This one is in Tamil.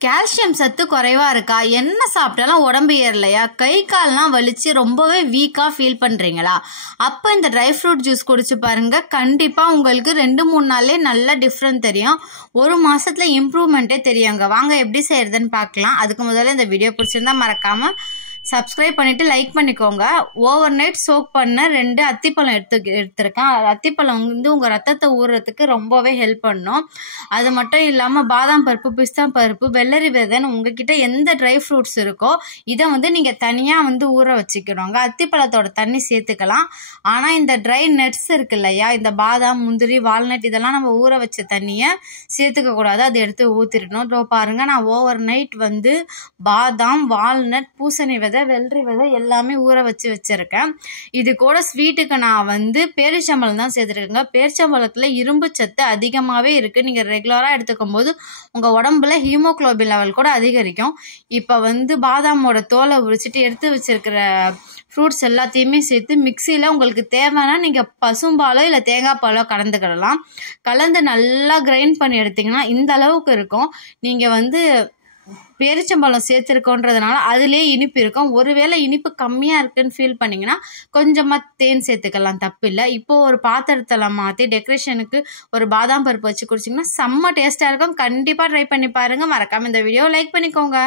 கால்சியம் சத்து குறைவா இருக்கா? என்ன சாப்பிட்டாலும் உடம்பு ஏறலையா? கை கால்லாம் வலிச்சு ரொம்பவே வீக்கா ஃபீல் பண்றீங்களா? அப்ப இந்த ட்ரை ஃப்ரூட் ஜூஸ் குடிச்சு பாருங்க. கண்டிப்பா உங்களுக்கு 2-3 நாள்லயே நல்ல டிஃப்ரெண்ட் தெரியும். ஒரு மாசத்துல இம்ப்ரூவ்மெண்ட்டே தெரியுங்க. வாங்க எப்படி செய்யறதுன்னு பார்க்கலாம். அதுக்கு முதல்ல இந்த வீடியோ பிடிச்சிருந்தா மறக்காம சப்ஸ்கிரைப் பண்ணிட்டு லைக் பண்ணிக்கோங்க. ஓவர் நைட் சோக் பண்ண 2 அத்திப்பழம் எடுத்திருக்கேன். அத்திப்பழம் வந்து உங்க ரத்தத்தை ஊறுறதுக்கு ரொம்பவே ஹெல்ப் பண்ணும். அது மட்டும் இல்லாம பாதாம் பருப்பு, பிஸ்தா பருப்பு, வெள்ளரி விதைன்னு உங்ககிட்ட எந்த ட்ரை ஃப்ரூட்ஸ் இருக்கோ இதை வந்து நீங்க தனியா வந்து ஊற வச்சுக்கணுங்க. அத்திப்பழத்தோட தண்ணி சேர்த்துக்கலாம். ஆனா இந்த ட்ரை நட்ஸ் இருக்கு இல்லையா, இந்த பாதாம், முந்திரி, வால்நட் இதெல்லாம் நம்ம ஊற வச்ச தண்ணியை சேர்த்துக்க கூடாது. அதை எடுத்து ஊத்திடணும். இதோ பாருங்க, நான் ஓவர் நைட் வந்து பாதாம், வால்நட், பூசணி விதை, வெள்ளரி விதை எல்லாமே ஊற வச்சிருக்கேன். இது கூட ஸ்வீட்டுக்கு நான் வந்து பேரிச்சம்பழம் தான் சேர்த்துருக்கேங்க. பேரிச்சம்பழத்துல இரும்பு சத்து அதிகமாகவே இருக்கு. நீங்க ரெகுலரா எடுத்துக்கும் போது உங்க உடம்புல ஹீமோகுளோபின் லெவல் கூட அதிகரிக்கும். இப்போ வந்து பாதாமோட தோலை உரிச்சிட்டு எடுத்து வச்சிருக்கிற ஃப்ரூட்ஸ் எல்லாத்தையுமே சேர்த்து மிக்சியில் உங்களுக்கு தேவைன்னா நீங்கள் பசும்பாலோ இல்லை தேங்காய் பாலோ கலந்துக்கிடலாம். கலந்து நல்லா கிரைண்ட் பண்ணி எடுத்திங்கன்னா இந்த அளவுக்கு இருக்கும். நீங்கள் வந்து பேரிச்சம்பழம் சேர்த்துருக்கோன்றதுனால அதுலேயே இனிப்பு இருக்கும். ஒருவேளை இனிப்பு கம்மியாக இருக்குன்னு ஃபீல் பண்ணிங்கன்னா கொஞ்சமாக தேன் சேர்த்துக்கலாம், தப்பு இல்லை. இப்போது ஒரு பாத்திரத்தில் மாற்றி டெக்கரேஷனுக்கு ஒரு பாதாம் பருப்பு வச்சு குடிச்சிங்கன்னா செம்ம டேஸ்ட்டாக இருக்கும். கண்டிப்பாக ட்ரை பண்ணி பாருங்கள். மறக்காமல் இந்த வீடியோவை லைக் பண்ணிக்கோங்க.